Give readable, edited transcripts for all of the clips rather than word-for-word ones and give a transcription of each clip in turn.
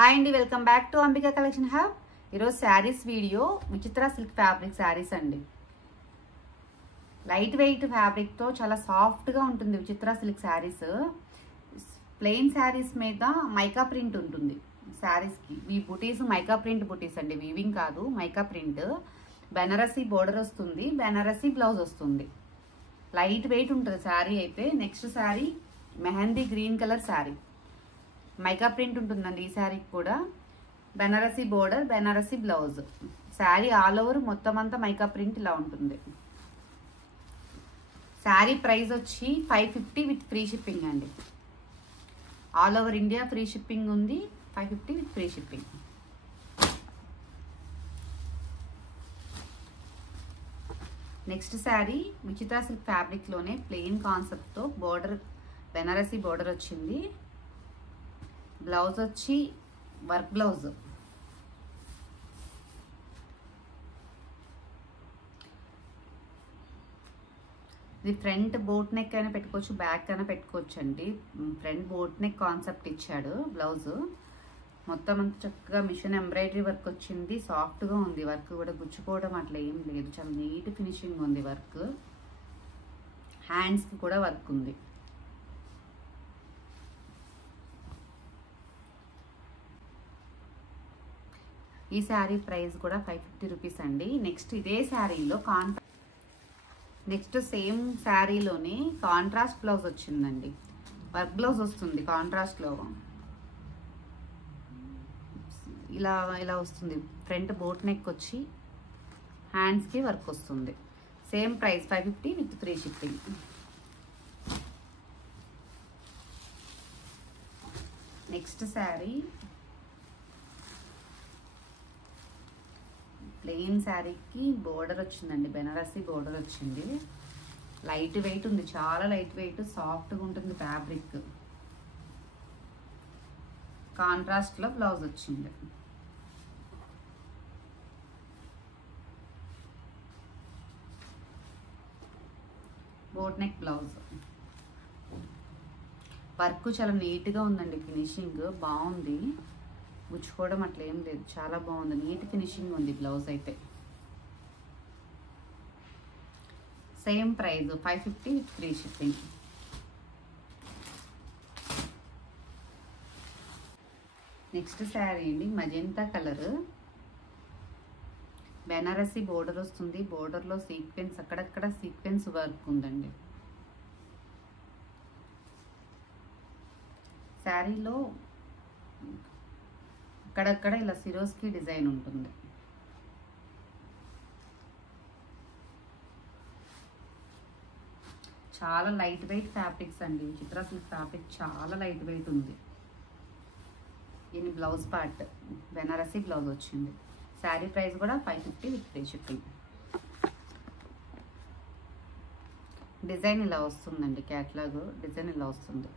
Hi అండి, welcome back to Ambika collection hub. ఈరోజు saris video విచిత్ర సిల్క్ ఫ్యాబ్రిక్ శారీస్ అండి. లైట్ వెయిట్ ఫ్యాబ్రిక్తో చాలా సాఫ్ట్గా ఉంటుంది విచిత్ర సిల్క్ శారీస్. ప్లెయిన్ శారీస్ మీద మైకా ప్రింట్ ఉంటుంది శారీస్కి. ఈ బుటీస్ మైకా ప్రింట్ బుటీస్ అండి, వీవింగ్ కాదు, మైకా ప్రింట్. బెనారసీ బోర్డర్ వస్తుంది, బెనారసీ బ్లౌజ్ వస్తుంది. లైట్ వెయిట్ ఉంటుంది శారీ అయితే. Next sari mehndi green colour sari, mica print ఉంటుందండి ఈ శారీకి కూడా. Banarasi border, Banarasi blouse. Sari all over మొత్తం అంతా మైకా ప్రింట్ ఇలా ఉంటుంది. శారీ ప్రైస్ వచ్చి 550 విత్ ఫ్రీ షిప్పింగ్ అండి. All over India free shipping ఉంది. 550 with free shipping. Next sari విచిత్ర సిల్క్ ఫ్యాబ్రిక్ లోనే ప్లెయిన్ కాన్సెప్ట్ తో బోర్డర్, బెనారసీ బోర్డర్ వచ్చింది. బ్లౌజ్ వచ్చి వర్క్ బ్లౌజ్. ఇది ఫ్రంట్ బోట్ నెక్ అయినా పెట్టుకోవచ్చు, బ్యాక్ అయినా పెట్టుకోవచ్చు అండి. ఫ్రంట్ బోట్ నెక్ కాన్సెప్ట్ ఇచ్చాడు బ్లౌజ్. మొత్తం అంతా చక్కగా మిషన్ ఎంబ్రాయిడరీ వర్క్ వచ్చింది. సాఫ్ట్గా ఉంది వర్క్ కూడా, గుచ్చుకోవడం అట్లా ఏం లేదు. చాలా నీట్ ఫినిషింగ్ ఉంది వర్క్. హ్యాండ్స్కి కూడా వర్క్ ఉంది. ఈ శారీ ప్రైస్ కూడా 550 రూపీస్ అండి. నెక్స్ట్ ఇదే శారీలో నెక్స్ట్ సేమ్ శారీలోనే కాంట్రాస్ట్ బ్లౌజ్ వచ్చిందండి. వర్క్ బ్లౌజ్ వస్తుంది కాంట్రాస్ట్లో. ఇలా ఇలా వస్తుంది. ఫ్రంట్ బోట్ నెక్ వచ్చి హ్యాండ్స్కి వర్క్ వస్తుంది. Same price 550 with free shipping. Next sari plain శారీకి బోర్డర్ వచ్చిందండి, బెనారసీ బోర్డర్ వచ్చింది. లైట్ వెయిట్ ఉంది, చాలా లైట్ వెయిట్, సాఫ్ట్గా ఉంటుంది ఫ్యాబ్రిక్. కాంట్రాస్ట్లో బ్లౌజ్ వచ్చింది. Boat neck blouse. వర్క్ చాలా నీట్గా ఉందండి, ఫినిషింగ్ బాగుంది. గుచ్చుకోవడం అట్లా ఏం లేదు, చాలా బాగుంది. నీట్ ఫినిషింగ్ ఉంది బ్లౌజ్ అయితే. Same price 550 with free shipping. Next sari అండి మజెంటా కలర్. బెనారసీ బోర్డర్ వస్తుంది. బోర్డర్లో సీక్వెన్స్, అక్కడక్కడ సీక్వెన్స్ వర్క్ ఉందండి. శారీలో అక్కడక్కడ ఇలా సిరోస్కి డిజైన్ ఉంటుంది. చాలా లైట్ వెయిట్ ఫ్యాబ్రిక్స్ అండి. చిత్ర సిల్క్ ఫ్యాబ్రిక్ చాలా లైట్ వెయిట్ ఉంది. దీని బ్లౌజ్ పార్ట్ బెనారసీ బ్లౌజ్ వచ్చింది. శారీ ప్రైస్ కూడా 550 విత్ ఫ్రీ షిప్పింగ్. డిజైన్ ఇలా వస్తుందండి, క్యాట్లాగ్ డిజైన్ ఇలా వస్తుంది.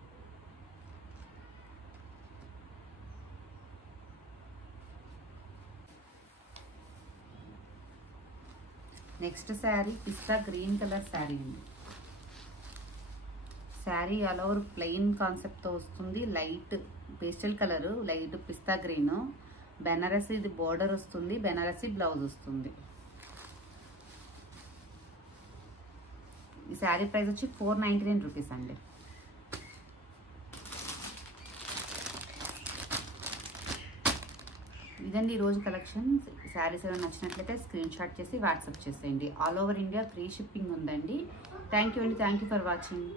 నెక్స్ట్ శారీ పిస్తా గ్రీన్ కలర్ శారీ అండి. శారీ ఆల్ ఓవర్ ప్లెయిన్ కాన్సెప్ట్తో వస్తుంది. లైట్ పేస్టల్ కలర్, లైట్ పిస్తా గ్రీన్. బెనారసీ ఇది బోర్డర్ వస్తుంది, బెనారసీ బ్లౌజ్ వస్తుంది. ఈ శారీ ప్రైస్ వచ్చి 499 రూపీస్ అండి. ఇదండి ఈరోజు కలెక్షన్. శారీస్ ఏమైనా నచ్చినట్లయితే స్క్రీన్ షాట్ చేసి వాట్సాప్ చేసేయండి. All over India free shipping ఉందండి. థ్యాంక్ యూ అండి, థ్యాంక్ యూ ఫర్ వాచింగ్.